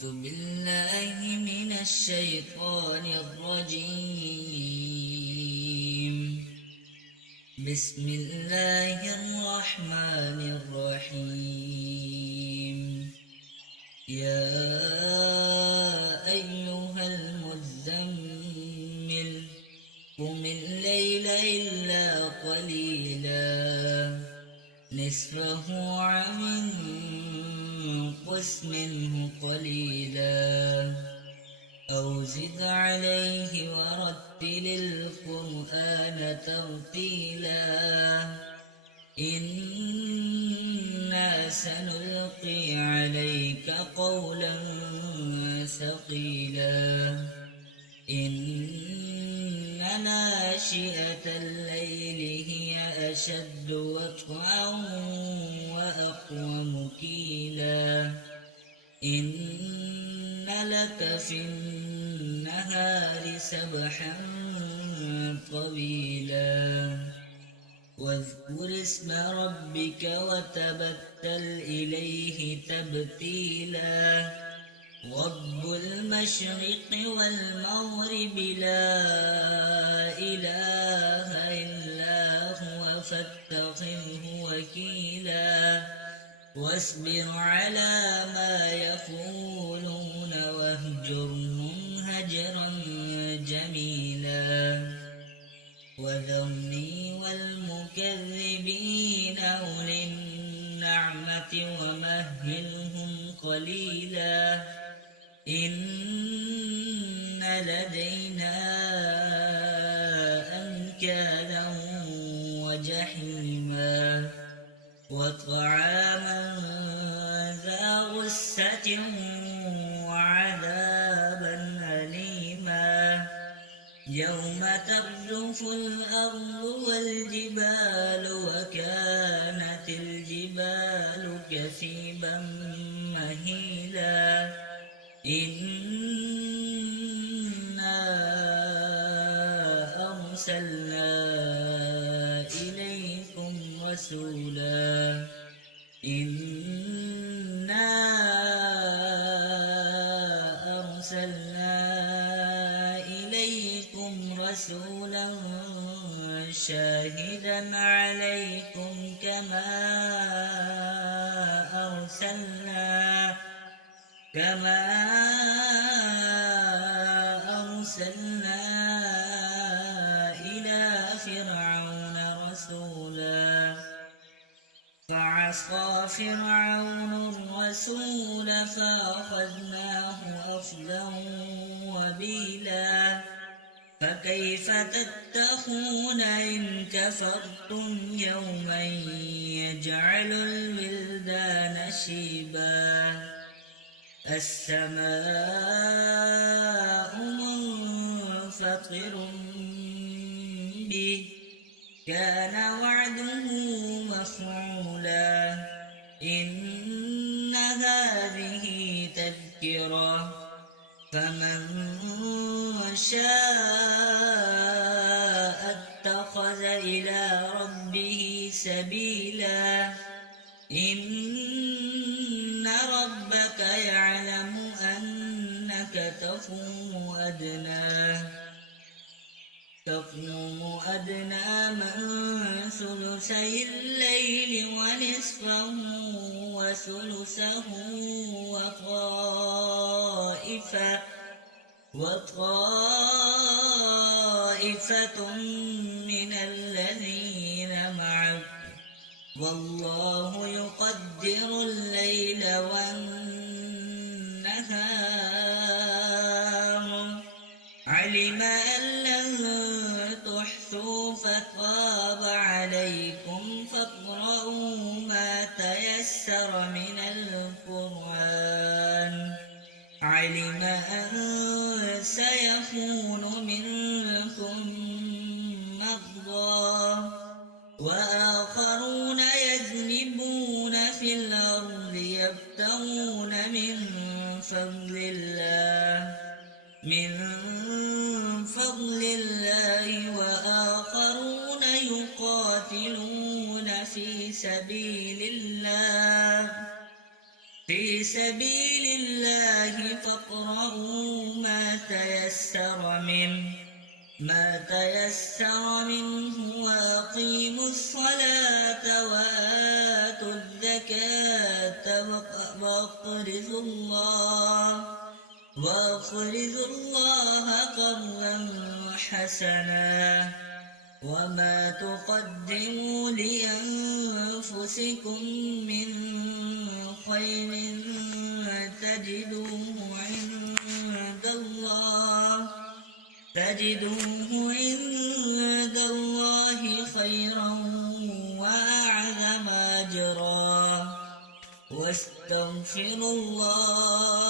أعوذ بالله من الشيطان الرجيم. بسم الله الرحمن الرحيم. يا أيها المزمل قم الليل إلا قليلا نصفه أو انقص منه قليلا أو زد عليه ورتل القرآن ترتيلا إنا سنلقي عليك قولا ثقيلا إن ناشئة الليل هي أشد وطئا وأقوم قيلا إن لك في النهار سبحا طويلا واذكر اسم ربك وتبتل إليه تبتيلا رب المشرق والمغرب لا إله إلا هو فاتخذه وكيلا واصبر على ما يقولون واهجرهم هجرا جميلا وذرني والمكذبين أولي النعمة ومهلهم قليلا إن لدينا أنكالا وجحيما وطعاما ذا غصة وعذابا أليما يوم ترجف الأرض والجبال وكانت الجبال كثيبا مهيلا إنا أرسلنا إليكم رسولا إنا أرسلنا إليكم رسولا شاهدا عليكم كما أرسلنا إلى فرعون رسولا فعصى فرعون الرسول فأخذناه أخذا وبيلا فكيف تتقون إن كفرتم يوما يجعل الولدان شيبا السماء منفطر به كان وعده مفعولا إن هذه تذكرة فمن شاء اتخذ إلى ربه سبيلا إن ربك يعلم أنك تقوم أدنى من ثلثي الليل ونصفه وثلثه وطائفة من الذين معك والله يقدر الليل والنهار علم أن لن تحصوا فتاب عليكم فاقرؤوا ما تيسر من القرآن علم أن سيكون منكم مرضى وآخرون يذنبون في الأرض يبتغون من فضل الله وآخرون يقاتلون في سبيل الله في سبيل الله فاقرؤوا ما تيسر منه وأقيموا الصلاة وآتوا الزكاة وأقرضوا الله قرضا حسنا وما تقدموا لأنفسكم من خير تجدوه عند الله خيرا وأعظم أجرا واستغفروا الله